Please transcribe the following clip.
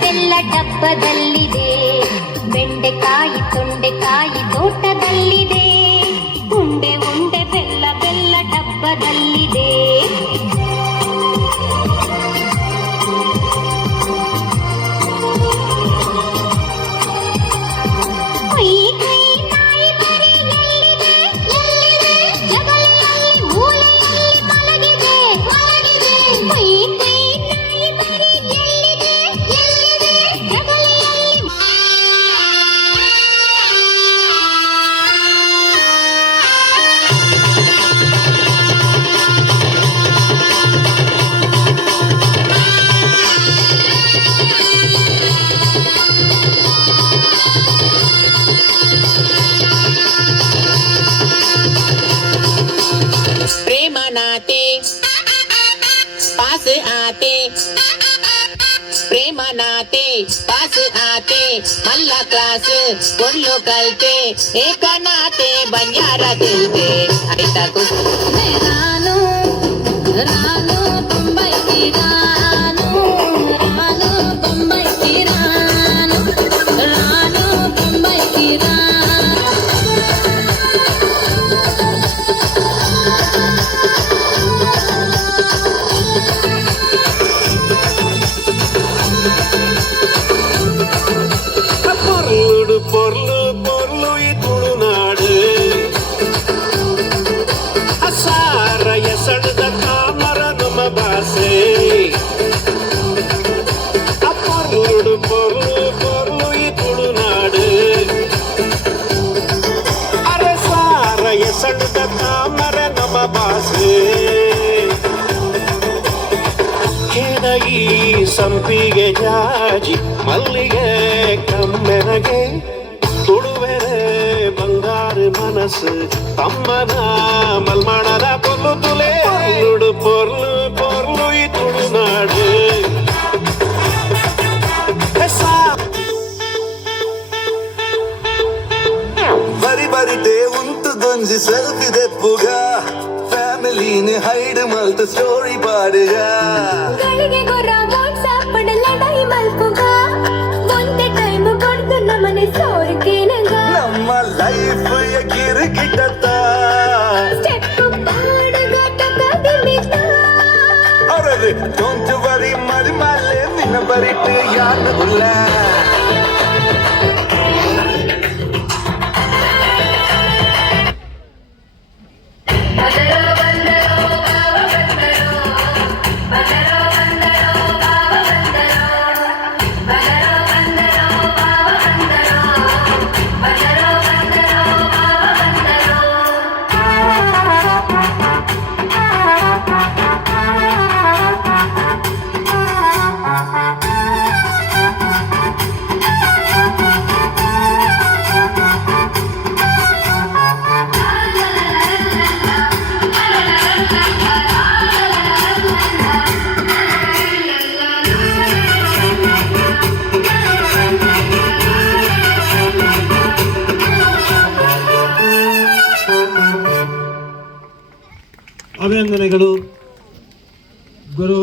ಬೆಲ್ಲ ಡಬ್ಬದಲ್ಲಿದೆ, ಬೆಂಡೆಕಾಯಿ ತೊಂಡೆಕಾಯಿ ತೋಟದಲ್ಲಿದೆ, ಉಂಡೆ ಉಂಡೆ ಬೆಲ್ಲ ಬೆಲ್ಲ ಡಬ್ಬದಲ್ಲಿದೆ. प्रेम नाते पास आते मल्ला क्लास बोलो कलते एक नाते बंजारा दिलते ऐसा कुछ रानो रानो बम्बई की रानो रानो बम्बई की रानो रानो बम्बई की ಸಂಪಿಗೆ ಜಾಜಿ ಮಲ್ಲಿಗೆ ಕಮ್ಮೆನಗೆ ತುಳುವೆರೆ ಬಂಗಾರ ಮನಸ್ಸು ತಮ್ಮನ ಮಲ್ಮಾಣದ ಪೊರ್ಲು ತುಲೆ ಪೊರ್ಲು ಪೊರ್ಲು ಪೊರ್ಲು ಈ ತುಳುನಾಡು ಬರಿ ಬರಿಟೆ ಉಂಟು ಗೊಂಜಿ ಸೆಲ್ಫಿ ದೆಪ್ಪುಗ ಫ್ಯಾಮಿಲಿನ ಹೈಡ್ ಮಲ್ತ ಸ್ಟೋರಿ ಪಾಡುಗ ಗಳಿಗೆ ಗೊರ ವಾಟ್ಸಾಪ್ ಲಡೈ ಮಲ್ಪುಗ ಒಂದೇ ಟೈಮ್ ಕೊಡ್ತು ನಮ್ಮನೆ ಸೋರ್ಕೇನಗ ನಮ್ಮ ಲೈಫ್ ಗಿರ್ಗಿಟತ್ತ ಸ್ಟೆಪ್ ಪಾಡುಗಾಟ ಕದಿಮಿತ ಅರೆ ಡೋಂಟ್ ವರಿ ಮರಿ ಮಲ್ಲೆ ನಿನ್ನ ಬರಿಟೆ ಯಾನ್ ಉಲ್ಲ ಅಭಿನಂದನೆಗಳು ಗುರು